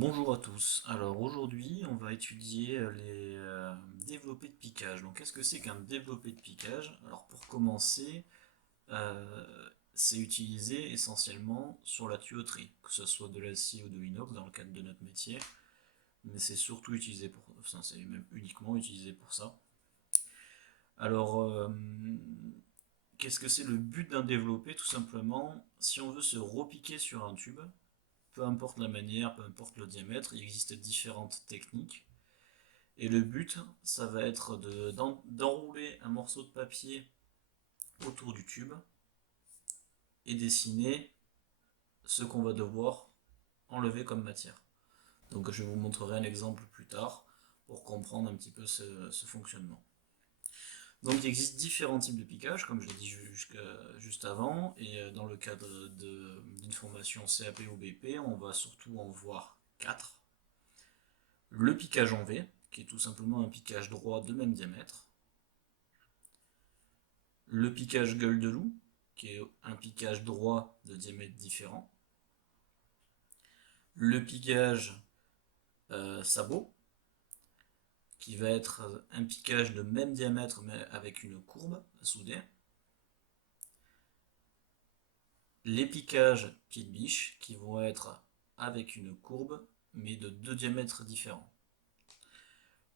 Bonjour à tous. Alors aujourd'hui, on va étudier les développés de piquage. Donc qu'est-ce que c'est qu'un développé de piquage? Alors pour commencer, c'est utilisé essentiellement sur la tuyauterie, que ce soit de l'acier ou de l'inox dans le cadre de notre métier, mais c'est surtout utilisé pour, enfin c'est même uniquement utilisé pour ça. Alors qu'est-ce que c'est le but d'un développé? Tout simplement, si on veut se repiquer sur un tube, peu importe la manière, peu importe le diamètre, il existe différentes techniques. Et le but, ça va être d'enrouler un morceau de papier autour du tube et dessiner ce qu'on va devoir enlever comme matière. Donc je vous montrerai un exemple plus tard pour comprendre un petit peu ce fonctionnement. Donc il existe différents types de piquage, comme je l'ai dit juste avant, et dans le cadre d'une formation CAP ou BP, on va surtout en voir 4. Le piquage en V, qui est tout simplement un piquage droit de même diamètre. Le piquage gueule de loup, qui est un piquage droit de diamètre différent. Le piquage sabot, qui va être un piquage de même diamètre mais avec une courbe à souder. Les piquages pied de biche, qui vont être avec une courbe mais de deux diamètres différents.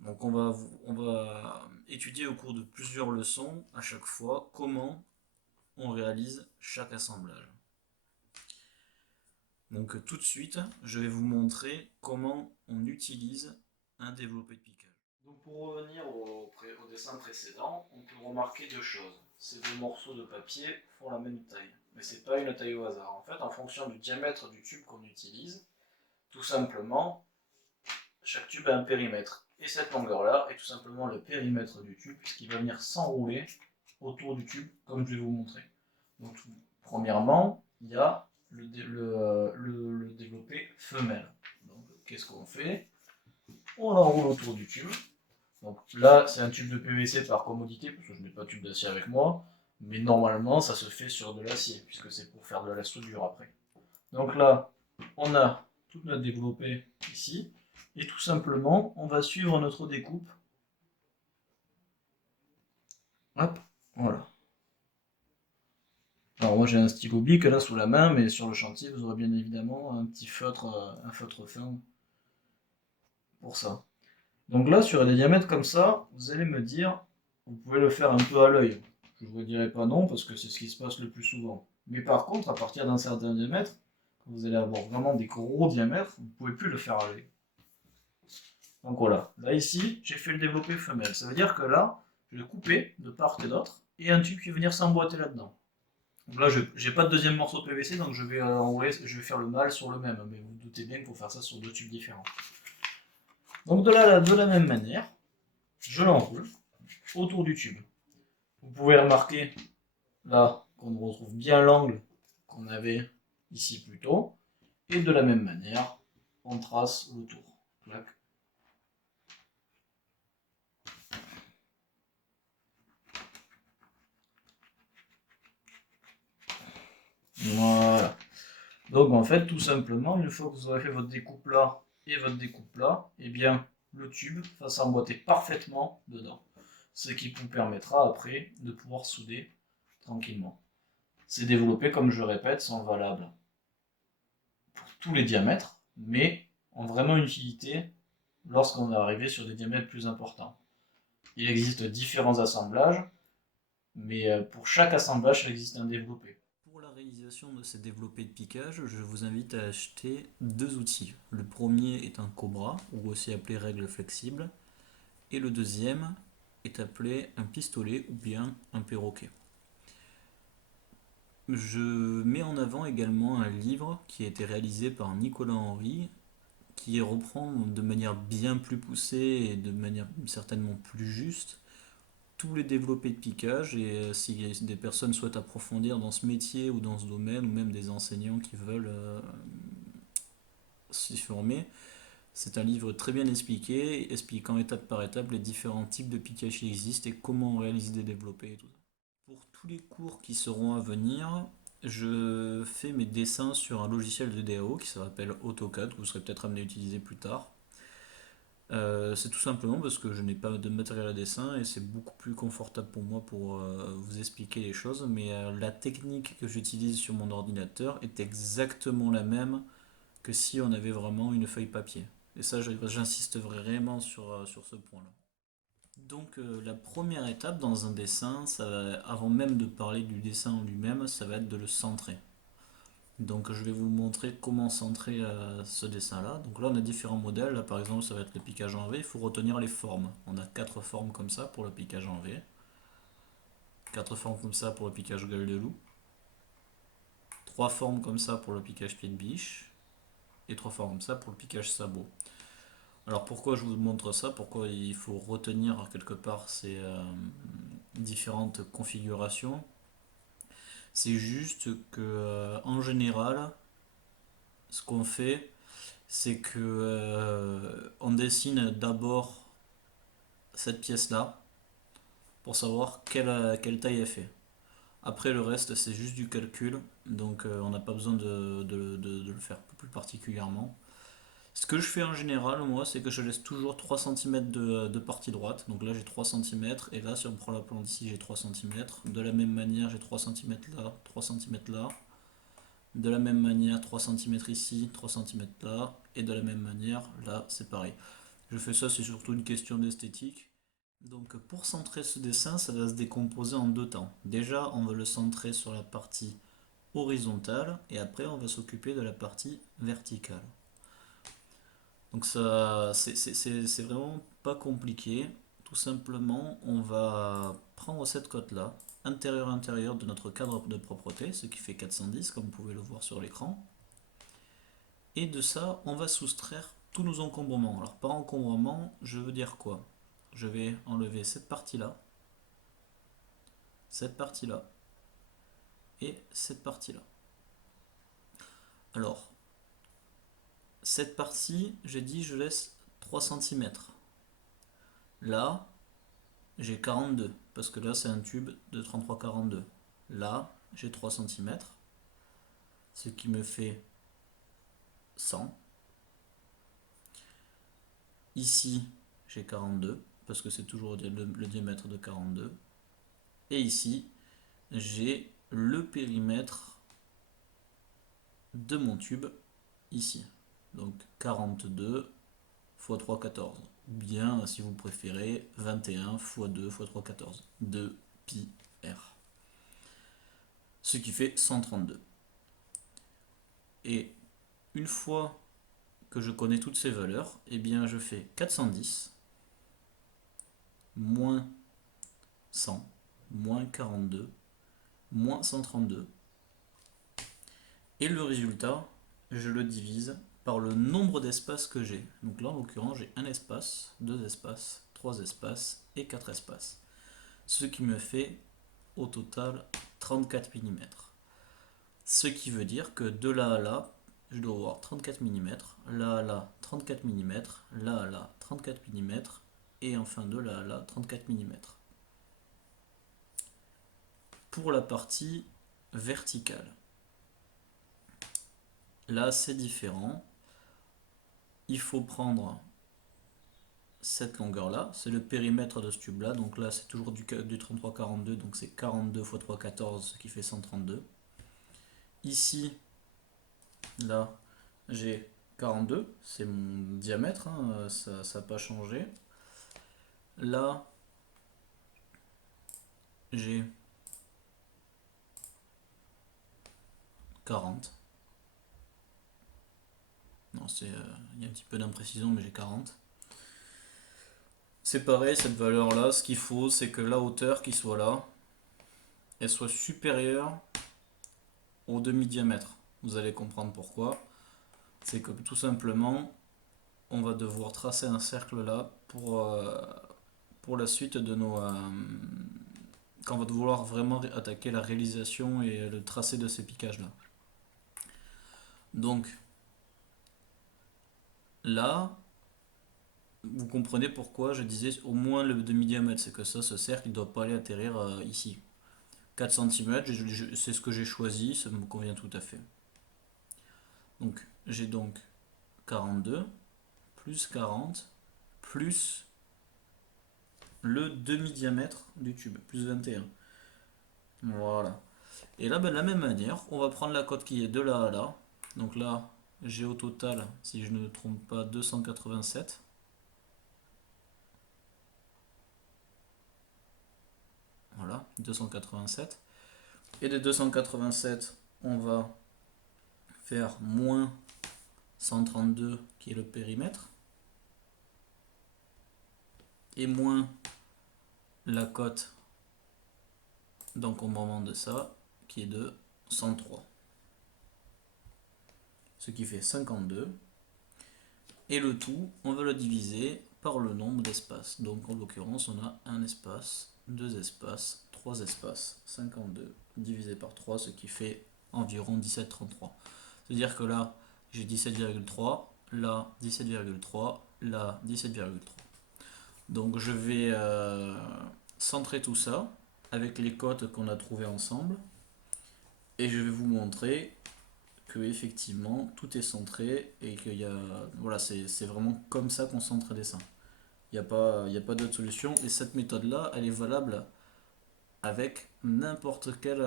Donc on va étudier au cours de plusieurs leçons à chaque fois comment on réalise chaque assemblage. Donc tout de suite, je vais vous montrer comment on utilise un développé de piquage. Donc pour revenir au dessin précédent, on peut remarquer deux choses. Ces deux morceaux de papier font la même taille, mais c'est pas une taille au hasard. En fait, en fonction du diamètre du tube qu'on utilise, tout simplement, chaque tube a un périmètre. Et cette longueur-là est tout simplement le périmètre du tube, puisqu'il va venir s'enrouler autour du tube, comme je vais vous montrer. Donc, premièrement, il y a le développé femelle. Donc, qu'est-ce qu'on fait? On l'enroule autour du tube. Donc là, c'est un tube de PVC par commodité, parce que je n'ai pas de tube d'acier avec moi, mais normalement, ça se fait sur de l'acier, puisque c'est pour faire de la soudure après. Donc là, on a tout notre développé ici, et tout simplement, on va suivre notre découpe. Hop, voilà. Alors moi j'ai un stylo bic là sous la main, mais sur le chantier vous aurez bien évidemment un petit feutre, un feutre fin pour ça. Donc là sur des diamètres comme ça, vous allez me dire, vous pouvez le faire un peu à l'œil. Je ne vous dirai pas non parce que c'est ce qui se passe le plus souvent. Mais par contre, à partir d'un certain diamètre, quand vous allez avoir vraiment des gros diamètres, vous ne pouvez plus le faire à l'œil. Donc voilà, là ici, j'ai fait le développé femelle. Ça veut dire que là, je vais couper de part et d'autre, et un tube qui va venir s'emboîter là-dedans. Donc là, je n'ai pas de deuxième morceau de PVC, donc je vais faire le mâle sur le même. Mais vous, vous doutez bien qu'il faut faire ça sur deux tubes différents. Donc de la même manière, je l'enroule autour du tube. Vous pouvez remarquer là qu'on retrouve bien l'angle qu'on avait ici plus tôt. Et de la même manière, on trace le tour. Clac. Voilà. Donc en fait, tout simplement, une fois que vous aurez fait votre découpe là et votre découpe là, eh bien, le tube va s'emboîter parfaitement dedans. Ce qui vous permettra après de pouvoir souder tranquillement. Ces développés, comme je répète, sont valables pour tous les diamètres, mais ont vraiment une utilité lorsqu'on est arrivé sur des diamètres plus importants. Il existe différents assemblages, mais pour chaque assemblage, il existe un développé. Pour la réalisation de ces développés de piquage, je vous invite à acheter deux outils. Le premier est un Cobra, ou aussi appelé règle flexible, et le deuxième est appelé un pistolet ou bien un perroquet. Je mets en avant également un livre qui a été réalisé par Nicolas Henry, qui reprend de manière bien plus poussée et de manière certainement plus juste tous les développés de piquage. Et si des personnes souhaitent approfondir dans ce métier ou dans ce domaine, ou même des enseignants qui veulent s'y former, c'est un livre très bien expliqué, expliquant étape par étape les différents types de piquage qui existent et comment on réalise des développés et tout ça. Pour tous les cours qui seront à venir, je fais mes dessins sur un logiciel de DAO qui s'appelle AutoCAD, que vous serez peut-être amené à utiliser plus tard. C'est tout simplement parce que je n'ai pas de matériel à dessin et c'est beaucoup plus confortable pour moi pour vous expliquer les choses. Mais la technique que j'utilise sur mon ordinateur est exactement la même que si on avait vraiment une feuille papier. Et ça, j'insiste vraiment sur ce point-là. Donc la première étape dans un dessin, avant même de parler du dessin en lui-même, ça va être de le centrer. Donc je vais vous montrer comment centrer ce dessin-là. Donc là on a différents modèles. Là par exemple ça va être le piquage en V. Il faut retenir les formes. On a quatre formes comme ça pour le piquage en V. Quatre formes comme ça pour le piquage gueule de loup. Trois formes comme ça pour le piquage pied de biche. Et trois formes comme ça pour le piquage sabot. Alors pourquoi je vous montre ça? Pourquoi il faut retenir quelque part ces différentes configurations? C'est juste que en général, ce qu'on fait, c'est que on dessine d'abord cette pièce-là pour savoir quelle taille elle fait. Après le reste, c'est juste du calcul, donc on n'a pas besoin de le faire plus particulièrement. Ce que je fais en général, moi, c'est que je laisse toujours 3 cm de partie droite. Donc là, j'ai 3 cm. Et là, si on prend la plante ici, j'ai 3 cm. De la même manière, j'ai 3 cm là, 3 cm là. De la même manière, 3 cm ici, 3 cm là. Et de la même manière, là, c'est pareil. Je fais ça, c'est surtout une question d'esthétique. Donc pour centrer ce dessin, ça va se décomposer en deux temps. Déjà, on va le centrer sur la partie horizontale. Et après, on va s'occuper de la partie verticale. Donc ça, c'est vraiment pas compliqué. Tout simplement, on va prendre cette cote-là, intérieur-intérieur de notre cadre de propreté, ce qui fait 410, comme vous pouvez le voir sur l'écran. Et de ça, on va soustraire tous nos encombrements. Alors par encombrement, je veux dire quoi? Je vais enlever cette partie-là et cette partie-là. Alors, cette partie, j'ai dit je laisse 3 cm. Là, j'ai 42, parce que là c'est un tube de 33-42. Là, j'ai 3 cm, ce qui me fait 100. Ici, j'ai 42, parce que c'est toujours le diamètre de 42. Et ici, j'ai le périmètre de mon tube, ici. Donc 42 x 3, 14. Ou bien, si vous préférez, 21 x 2 x 3, 14. 2 pi r. Ce qui fait 132. Et une fois que je connais toutes ces valeurs, eh bien je fais 410 moins 100 moins 42 moins 132. Et le résultat, je le divise par le nombre d'espaces que j'ai. Donc là, en l'occurrence, j'ai un espace, deux espaces, trois espaces et quatre espaces. Ce qui me fait au total 34 mm. Ce qui veut dire que de là à là, je dois avoir 34 mm, là à là 34 mm, là à là 34 mm, et enfin de là à là 34 mm. Pour la partie verticale, là c'est différent. Il faut prendre cette longueur là, c'est le périmètre de ce tube là, donc là c'est toujours du 33-42, donc c'est 42 x 3, 14, ce qui fait 132. Ici, là, j'ai 42, c'est mon diamètre, hein, ça n'a pas changé. Là, j'ai 40. Non, il y a un petit peu d'imprécision, mais j'ai 40. C'est pareil, cette valeur-là, ce qu'il faut, c'est que la hauteur qui soit là, elle soit supérieure au demi-diamètre. Vous allez comprendre pourquoi. C'est que tout simplement, on va devoir tracer un cercle là pour la suite de nos... quand on va vouloir vraiment attaquer la réalisation et le tracé de ces piquages là. Donc là, vous comprenez pourquoi je disais au moins le demi-diamètre, c'est que ça, ce cercle, il ne doit pas aller atterrir ici. 4 cm, c'est ce que j'ai choisi, ça me convient tout à fait. Donc j'ai donc 42 plus 40 plus le demi-diamètre du tube, plus 21. Voilà. Et là, ben, de la même manière, on va prendre la cote qui est de là à là. Donc là, j'ai au total, si je ne me trompe pas, 287. Voilà, 287. Et de 287, on va faire moins 132 qui est le périmètre. Et moins la cote, donc au moment de ça, qui est de 103. Ce qui fait 52. Et le tout, on va le diviser par le nombre d'espaces. Donc en l'occurrence, on a un espace, deux espaces, trois espaces. 52 divisé par 3, ce qui fait environ 17,33. C'est-à-dire que là, j'ai 17,3, là 17,3, là 17,3. Donc je vais centrer tout ça avec les cotes qu'on a trouvées ensemble. Et je vais vous montrer que effectivement tout est centré et qu'il y a voilà, c'est vraiment comme ça qu'on centre un dessin. Il y a pas d'autre solution et cette méthode là elle est valable avec n'importe quelle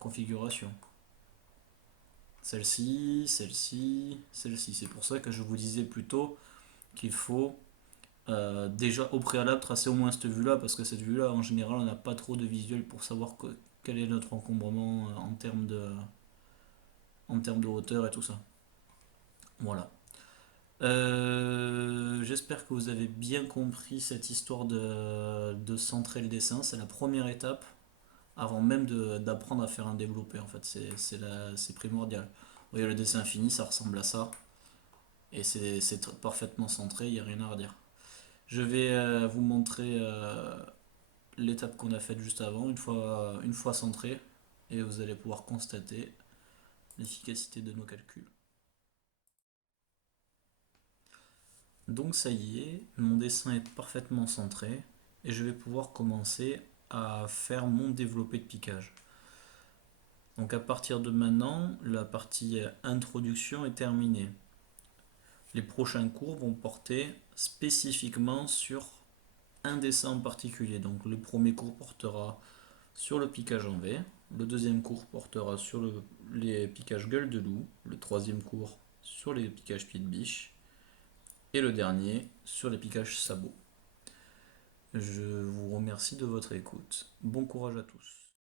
configuration. Celle-ci, celle-ci, celle-ci. C'est pour ça que je vous disais plutôt qu'il faut déjà au préalable tracer au moins cette vue là parce que cette vue là en général on n'a pas trop de visuel pour savoir quel est notre encombrement en termes de hauteur et tout ça. Voilà. J'espère que vous avez bien compris cette histoire de centrer le dessin. C'est la première étape avant même d'apprendre à faire un développé. En fait, c'est primordial. Vous voyez, le dessin fini, ça ressemble à ça. Et c'est parfaitement centré, il n'y a rien à redire. Je vais vous montrer l'étape qu'on a faite juste avant, une fois centré. Et vous allez pouvoir constater l'efficacité de nos calculs. Donc ça y est, mon dessin est parfaitement centré et je vais pouvoir commencer à faire mon développé de piquage. Donc à partir de maintenant, la partie introduction est terminée. Les prochains cours vont porter spécifiquement sur un dessin en particulier. Donc le premier cours portera sur le piquage en V, le deuxième cours portera sur les piquages gueule de loup, le troisième cours sur les piquages pied de biche et le dernier sur les piquages sabots. Je vous remercie de votre écoute. Bon courage à tous.